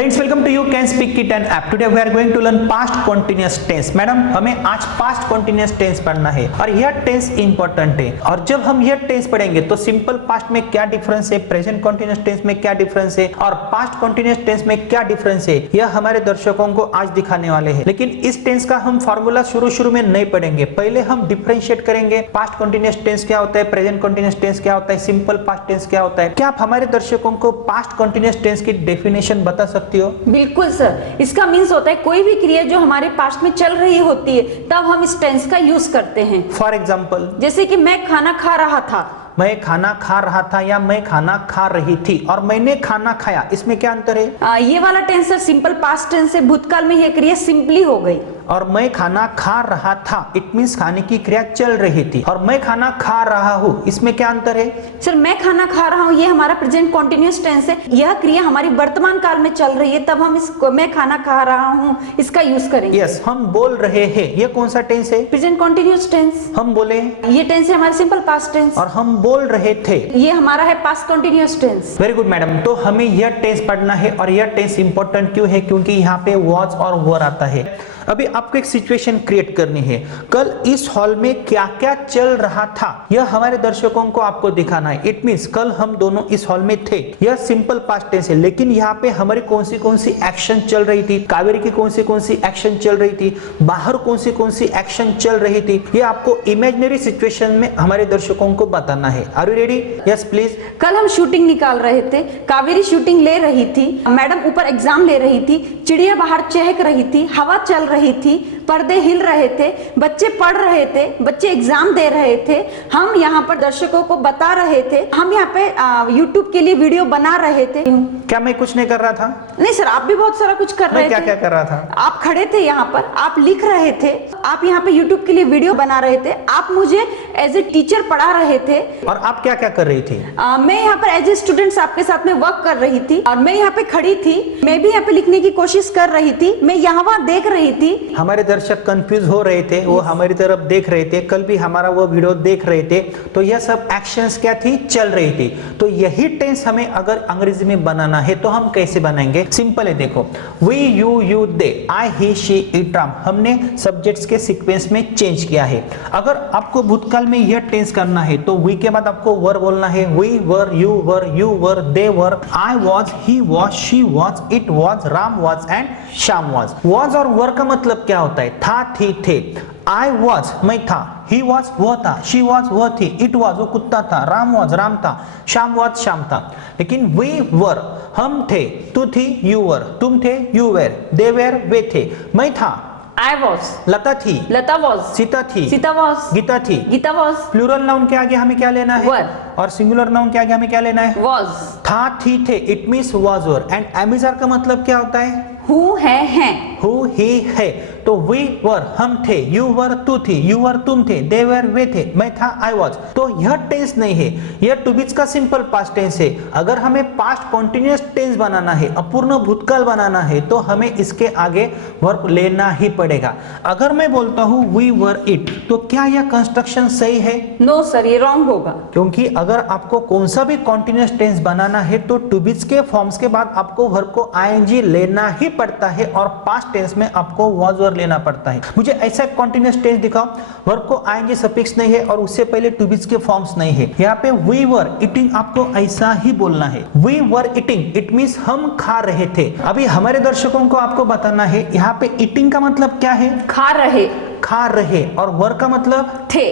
Friends, welcome to you can speak kit and app. Today we are going to learn past continuous tense. Madam, हमें आज past continuous tense पढ़ना है और यह tense important है। और जब हम यह टेंस पढ़ेंगे तो सिंपल पास्ट में क्या डिफरेंस है, प्रेजेंट कंटीन्यूअस टेंस में क्या डिफरेंस है और पास्ट कंटीन्यूअस टेंस में क्या डिफरेंस है, यह हमारे दर्शकों को आज दिखाने वाले हैं। लेकिन इस टेंस का हम फॉर्मूला शुरू में नहीं पढ़ेंगे। पहले हम डिफरेंशिएट करेंगे पास्ट कंटीन्यूअस टेंस क्या होता है, प्रेजेंट कंटीन्यूअस टेंस क्या होता है, सिंपल पास्ट टेंस क्या होता है। क्या आप हमारे दर्शकों को पास्ट कंटीन्यूअस टेंस की डेफिनेशन बता सकती हो? बिल्कुल सर, इसका मीन्स होता है कोई भी क्रिया जो हमारे पास्ट में चल रही होती है तब हम इस टेंस का यूज करते हैं। फॉर एग्जाम्पल, जैसे कि मैं खाना खा रहा था, मैं खाना खा रहा था या मैं खाना खा रही थी और मैंने खाना खाया, इसमें क्या अंतर है? ये वाला tense sir simple past tense है, भूतकाल में यह क्रिया सिंपली हो गई। और मैं खाना खा रहा था, इट मींस खाने की क्रिया चल रही थी। और मैं खाना खा रहा हूँ, इसमें क्या अंतर है? सर मैं खाना खा रहा हूँ ये हमारा प्रेजेंट कॉन्टिन्यूअस टेंस है, यह क्रिया हमारी वर्तमान काल में चल रही है, तब हम इसको मैं खाना खा रहा हूँ इसका यूज करेंगे। यस, हम बोल रहे हैं, ये कौन सा टेंस है? Present continuous tense. हम बोले, ये टेंस है हमारा सिंपल पास्ट टेंस। और हम बोल रहे थे, ये हमारा है past continuous tense. Very good madam. तो हमें यह टेंस पढ़ना है और यह टेंस इंपॉर्टेंट क्यों है? क्योंकि यहाँ पे वॉज और वर आता है। अभी आपको एक सिचुएशन क्रिएट करनी है। कल इस हॉल में क्या क्या चल रहा था, यह हमारे दर्शकों को आपको दिखाना है। इट मींस कल हम दोनों इस हॉल में थे, यह सिंपल पास्ट टेंस है। लेकिन यहाँ पे हमारी कौन सी एक्शन चल रही थी, कावेरी की कौन सी एक्शन चल रही थी, बाहर कौन सी एक्शन चल रही थी, यह आपको इमेजिनरी सिचुएशन में हमारे दर्शकों को बताना है। Are you ready? Yes please. कल हम शूटिंग निकाल रहे थे, कावेरी शूटिंग ले रही थी, मैडम ऊपर एग्जाम ले रही थी, चिड़िया बाहर चहक रही थी, हवा चल रही थी, पर्दे हिल रहे थे, बच्चे पढ़ रहे थे, बच्चे एग्जाम दे रहे थे, हम यहाँ पर दर्शकों को बता रहे थे, हम यहाँ पे यूट्यूब के लिए वीडियो बना रहे थे। क्या मैं कुछ नहीं कर रहा था? नहीं सर, आप भी बहुत सारा कुछ कर रहे थे। क्या कर रहा था? आप खड़े थे यहाँ पर, आप लिख रहे थे, आप यहाँ पे यूट्यूब के लिए वीडियो बना रहे थे, आप मुझे एज ए टीचर पढ़ा रहे थे। और आप क्या क्या कर रही थी? मैं यहाँ पर एज ए स्टूडेंट आपके साथ में वर्क कर रही थी और मैं यहाँ पे खड़ी थी, मैं भी यहाँ पे लिखने की कोशिश कर रही थी, मैं यहाँ वहाँ देख रही थी। हमारे दर्शक कंफ्यूज हो रहे थे, वो हमारी तरफ देख रहे थे, कल भी हमारा वो वीडियो देख रहे थे। तो यह सब एक्शंस क्या थी? चल रही थी। तो यही टेंस हमें अगर अंग्रेजी में बनाना है तो हम कैसे बनाएंगे? सिंपल है, देखो, we you they, I he she it Ram, हमने सब्जेक्ट्स के सीक्वेंस में चेंज किया है। अगर आपको भूतकाल में यह टेंस करना है तो वी के बाद आपको वर बोलना है। We were, you were, they were, I was, he was, she was, it was, Ram was and Shyam was. Was और वर का मतलब क्या होता है? था, थी, थे। आई वॉज, मैं था, ही वॉज, वह था, शी वॉज, वह थी, इट वॉज, वो कुत्ता था, राम वॉज, राम था, श्याम वॉज, श्याम था। लेकिन वी वर, हम थे, तू थी, यू वर, तुम थे, यू वेर, दे वेर, वे थे, मैं था, I was, लता थी, लता was, सीता थी, सीता was, गीता थी। गीता was, प्लूरल नाउन के आगे हमें क्या लेना है? वर। और सिंगुलर नाउन के आगे हमें क्या लेना है? was, था, थी, थे, it means was were. And am is are का मतलब क्या होता है? who है, हैं। हु, ही, है। तो वी वर, हम थे, यू वर, तू थी, यू वर, तुम थे, दे वर, वे थे, मैं था, आई वॉज। तो यह टेंस नहीं है, यह टू बीच का सिंपल पास्ट टेंस है। अगर हमें पास्ट कॉन्टिन्यूअस टेंस बनाना है, अपूर्ण भूतकाल बनाना है, तो हमें इसके आगे वर्ब लेना ही पड़ेगा। अगर मैं बोलता हूँ वी वर इट, तो क्या यह कंस्ट्रक्शन सही है? नो सर, ये रॉन्ग होगा। क्योंकि अगर आपको कौन सा भी कॉन्टिन्यूअस टेंस बनाना है तो टू बीच के फॉर्म्स के बाद आपको वर्ब को आईएनजी लेना ही पड़ता है और पास्ट टेंस में आपको वाज वर लेना पड़ता है। मुझे ऐसा कॉन्टिन्यूअस टेंस दिखाओ, वर्ब को आईएनजी सफिक्स नहीं है और उससे पहले टू बीच के फॉर्म्स नहीं है। यहाँ पे वी वर इटिंग आपको ऐसा ही बोलना है। We were eating, it means हम खा रहे थे। अभी हमारे दर्शकों को आपको बताना है यहाँ पे इटिंग का मतलब क्या है? खा रहे, खा रहे। और वर का मतलब थे,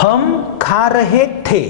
हम खा रहे थे।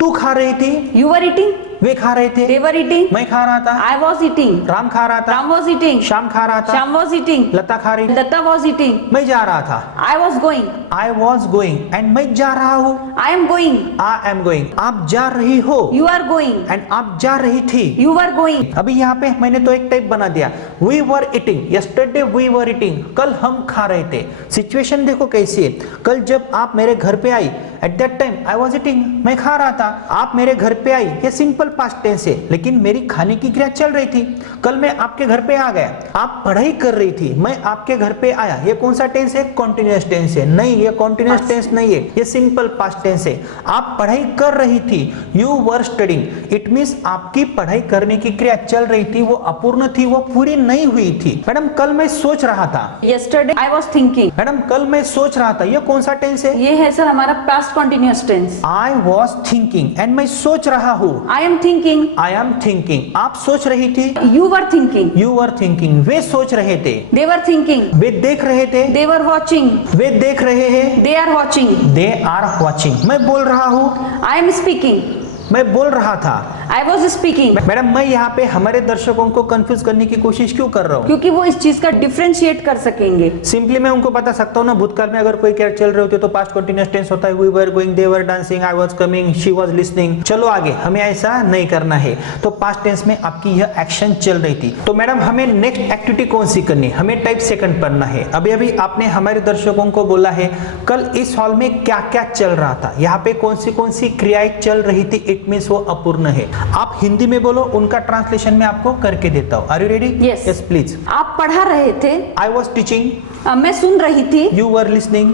तू खा रही थी, you were eating, वे खा रहे थे, they were eating, मैं खा रहा था, I was eating, राम खा रहा था, Ram was eating, श्याम खा रहा था, Shyam was eating, लता खा रही थी, Lata was eating, मैं जा रहा था, I was going, I was going, and मैं जा रहा हूँ, I am going, I am going, आप जा रही हो, you are going, एंड आप जा रही थी, you were going। अभी यहाँ पे मैंने तो एक टाइप बना दिया, we were eating, yesterday we were eating, कल हम खा रहे थे। सिचुएशन देखो कैसी है, कल जब आप मेरे घर पे आई at that time I was eating, मैं खा रहा था। आप मेरे घर पे आई, ये सिंपल पास्ट टेंस है, लेकिन मेरी खाने की क्रिया चल रही थी। कल मैं आपके घर पे आ गया, आप पढ़ाई कर रही थी, मैं आपके घर पे आया, ये कौन सा टेंस है? कॉन्टिन्यूअस टेंस है। नहीं, ये कॉन्टिन्यूअस टेंस नहीं है, ये सिंपल पास्ट टेंस है। आप पढ़ाई कर रही थी, you were studying, it means आपकी पढ़ाई करने की क्रिया चल रही थी, वो अपूर्ण थी, वो पूरी नहीं हुई थी। मैडम कल मैं सोच रहा था, Yesterday I was thinking. Madam कल मैं सोच रहा था, ये कौन सा टेंस है? ये है सर हमारा past continuous tense. I was thinking, and मैं सोच रहा हूँ, I am thinking, I am thinking. आप सोच रही थी, you were thinking, you were thinking, वे सोच रहे थे, दे वर थिंकिंग, वे देख रहे थे, दे वर वॉचिंग, वे देख रहे हैं, they are watching, they are watching. मैं बोल रहा हूँ, आई एम स्पीकिंग, मैं बोल रहा था। I was speaking. मैडम मैं यहाँ पे हमारे दर्शकों को कंफ्यूज करने की कोशिश क्यों कर रहा हूँ? क्योंकि वो इस चीज का डिफरेंशिएट कर सकेंगे। सिंपली मैं उनको बता सकता हूँ ना, भूतकाल में अगर कोई क्रिया चल रही होती है तो पास्ट कंटिन्यूअस टेंस होता है, we were going, they were dancing, I was coming, she was listening. चलो आगे, हमें ऐसा नहीं करना है। तो पास्ट टेंस में आपकी यह एक्शन चल रही थी। तो मैडम हमें नेक्स्ट एक्टिविटी कौन सी करनी है? हमें टाइप सेकंड पढ़ना है। अभी अभी आपने हमारे दर्शकों को बोला है कल इस हॉल में क्या क्या चल रहा था, यहाँ पे कौन सी क्रियाएं चल रही थी, इट मींस वो अपूर्ण है। आप हिंदी में बोलो, उनका ट्रांसलेशन में आपको करके देता हूँ। Are you ready? Yes. Yes please. आप पढ़ा रहे थे, आई वॉज टीचिंग, मैं सुन रही थी, you were listening,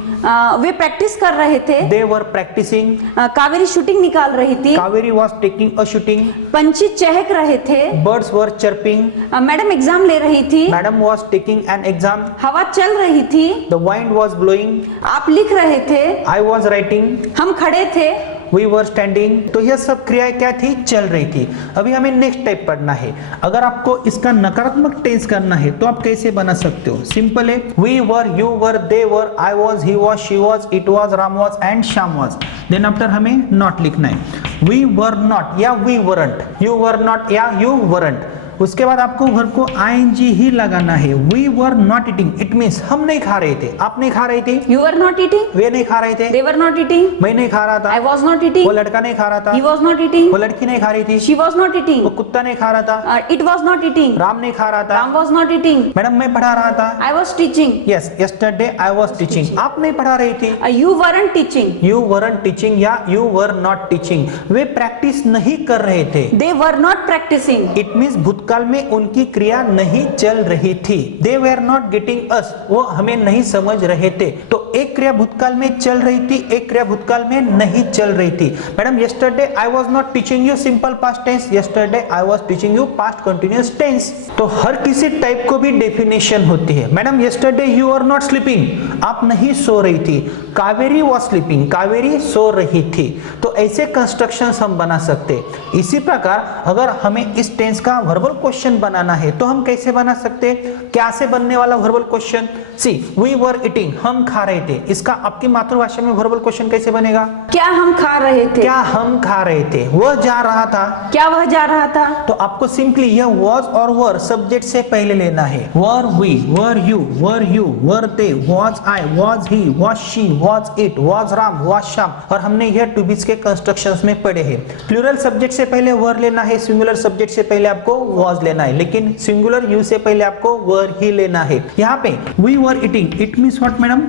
way practice कर रहे थे, they were practising, Kaveri shooting निकाल रही थी, Kaveri was taking a shooting, पंछी चहक रहे थे, बर्ड्स वर चर्पिंग, मैडम एग्जाम ले रही थी, madam was taking an exam, हवा चल रही थी, द वाइंड वॉज ब्लोइंग, आप लिख रहे थे, आई वॉज राइटिंग, हम खड़े थे, वी वर स्टैंडिंग। तो यह सब क्रियाएं क्या थी? चल रही थी। अभी हमें नेक्स्ट टाइप पढ़ना है। अगर आपको इसका नकारात्मक टेंस करना है तो आप कैसे बना सकते हो? सिंपल है, we were, you were, they were, I was, he was, she was, it was, Ram was and Shyam was. Then after हमें नॉट लिखना है। वी वर नॉट या we weren't, you were not या यू वरंट। उसके बाद आपको घर को ing ही लगाना है। We were not eating, it means हम नहीं खा रहे थे, आप नहीं खा रही थी, यू वर नॉट ईटिंग, वे नहीं खा रहे थे, दे वर नॉट ईटिंग, मैं नहीं खा रहा था, आई वॉज नॉट ईटिंग, वो लड़का नहीं खा रहा था, ही वॉज नॉट ईटिंग, वो लड़की नहीं खा रही थी, शी वॉज नॉट ईटिंग, वो कुत्ता नहीं खा रहा था, it was not eating, Ram नहीं खा रहा था, Ram was not eating, madam मैं पढ़ा रहा था, I was teaching, yes yesterday I was teaching, आप नहीं पढ़ा रही थी, you weren't teaching, you weren't teaching या यू वर नॉट टीचिंग, वे प्रैक्टिस नहीं कर रहे थे, they were not practising, it means भूतकाल में उनकी क्रिया नहीं चल रही थी, दे वर नॉट गेटिंग अस, वो हमें नहीं समझ रहे थे। तो एक क्रिया भूतकाल में चल रही थी, एक क्रिया भूतकाल में नहीं चल रही थी। Madam yesterday I was not teaching you simple past tense, yesterday I was teaching you past continuous tense. तो हर किसी टाइप को भी डेफिनेशन होती है। Madam yesterday you are not sleeping, आप नहीं सो रही थी, कावेरी वाज स्लीपिंग, कावेरी सो रही थी। तो ऐसे कंस्ट्रक्शंस हम बना सकते। इसी प्रकार अगर हमें इस टेंस का वर्बल क्वेश्चन बनाना है तो हम कैसे बना सकते? क्या से बनने वाला verbal question? See we were eating, हम खा रहे थे, इसका आपकी मातृभाषा में वर्बल क्वेश्चन कैसे बनेगा? क्या हम खा रहे थे, क्या हम खा रहे थे, वह जा रहा था, क्या वह जा रहा था। तो आपको सिंपली यह वॉज और वर सब्जेक्ट से पहले लेना है। Were we, were you, were they, was I, was he, was she, was it, was Ram, was Shyam. और हमने यह टू बीज के कंस्ट्रक्शंस में पढ़े हैं। प्लूरल सब्जेक्ट से पहले वर लेना है, सिंगुलर सब्जेक्ट से पहले आपको वॉज लेना है, लेकिन सिंगुलर यू से पहले आपको वर ही लेना है। यहाँ पे we were eating, it means what madam?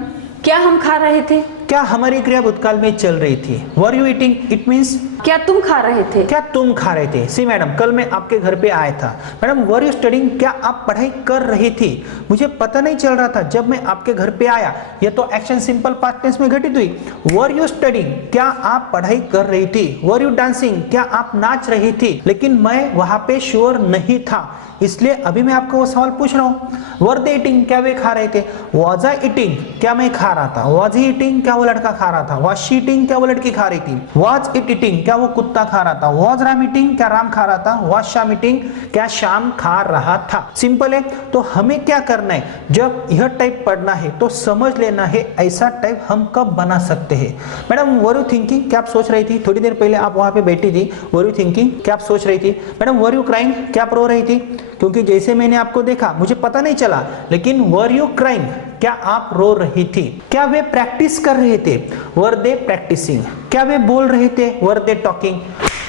क्या हम खा रहे थे, क्या हमारी क्रिया भूतकाल में चल रही थी। Were you eating, it means क्या तुम खा रहे थे, क्या तुम खा रहे थे। सी मैडम कल मैं आपके घर पे आया था, मैडम वर यू स्टडिंग, क्या आप पढ़ाई कर रही थी, मुझे पता नहीं चल रहा था जब मैं आपके घर पे आया। ये तो एक्शन सिंपल पास्ट टेंस में घटित हुई। वर यू स्टडिंग, क्या आप पढ़ाई कर रही थी। वर यू डांसिंग, क्या आप नाच रही थी, लेकिन मैं वहां पे श्योर नहीं था, इसलिए अभी मैं आपको वो सवाल पूछ रहा हूँ। वर दे ईटिंग, क्या वे खा रहे थे। वॉज आई ईटिंग, क्या मैं खा रहा था। वॉज ही ईटिंग, क्या वो लड़का खा रहा था। वॉज शी ईटिंग, क्या वो लड़की खा रही थी। वॉज इट ईटिंग, क्या वो कुत्ता खा रहा था। वॉज राम ईटिंग, क्या राम खा रहा था। वॉज श्याम ईटिंग, क्या श्याम खा रहा था। सिंपल है। तो हमें क्या करना है, जब यह टाइप पढ़ना है तो समझ लेना है ऐसा टाइप हम कब बना सकते हैं। मैडम वर यू थिंकिंग, क्या आप सोच रही थी, थोड़ी देर पहले आप वहां पे बैठी थी। वर यू थिंकिंग, क्या आप सोच रही थी। मैडम वर यू क्राइंग, क्या आप रो रही थी, क्योंकि जैसे मैंने आपको देखा मुझे पता नहीं चला, लेकिन वर यू क्राइंग, क्या आप रो रही थी। क्या वे प्रैक्टिस कर रहे थे, वर दे प्रैक्टिसिंग। क्या वे बोल रहे थे, वर दे टॉकिंग।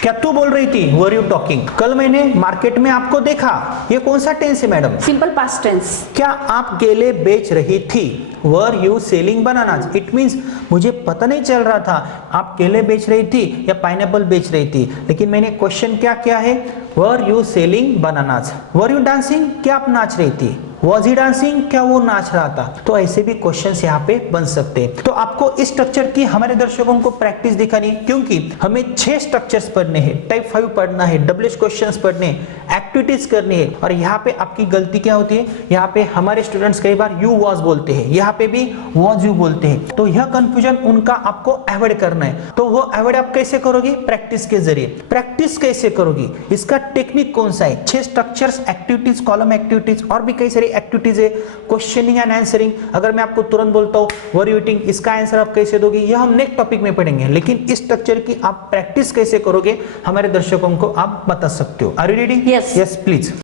क्या तू बोल रही थी? Were you talking? कल मैंने मार्केट में आपको देखा। ये कौन सा टेंस है मैडम? Simple past tense. क्या आप केले बेच रही थी? Were you selling bananas? It means मुझे पता नहीं चल रहा था आप केले बेच रही थी या पाइनएप्पल बेच रही थी, लेकिन मैंने क्वेश्चन क्या किया है? Were you selling bananas? Were you dancing? क्या आप नाच रही थी? Was he dancing? क्या वो नाच रहा था? तो ऐसे भी क्वेश्चंस यहाँ पे बन सकते हैं। तो आपको इस स्ट्रक्चर की हमारे दर्शकों को प्रैक्टिस दिखानी है, क्योंकि हमें 6 स्ट्रक्चर्स पढ़ने हैं, टाइप 5 पढ़ना है, डब्ल्यूएच क्वेश्चंस पढ़ने हैं, एक्टिविटीज करनी है। और यहाँ पे आपकी गलती क्या होती है? यहाँ पे हमारे स्टूडेंट्स कई बार यू वॉज बोलते हैं, यहाँ पे भी वॉज यू बोलते हैं। तो यह कंफ्यूजन उनका आपको अवॉइड करना है। तो वो अवॉइड आप कैसे करोगे? प्रैक्टिस के जरिए। प्रैक्टिस कैसे करोगी? इसका टेक्निक कौन सा है? 6 स्ट्रक्चर्स, एक्टिविटीज, कॉलम एक्टिविटीज और भी कई सारी एक्टिविटीज है, क्वेश्चनिंग एंड आंसरिंग। अगर मैं आपको तुरंत बोलता हूं वर यू ईटिंग, इसका आंसर आप कैसे दोगे, यह हम नेक्स्ट टॉपिक में पढ़ेंगे। लेकिन इस स्ट्रक्चर की आप प्रैक्टिस कैसे करोगे हमारे दर्शकों को आप बता सकते हो। Are you ready? Yes. Yes please.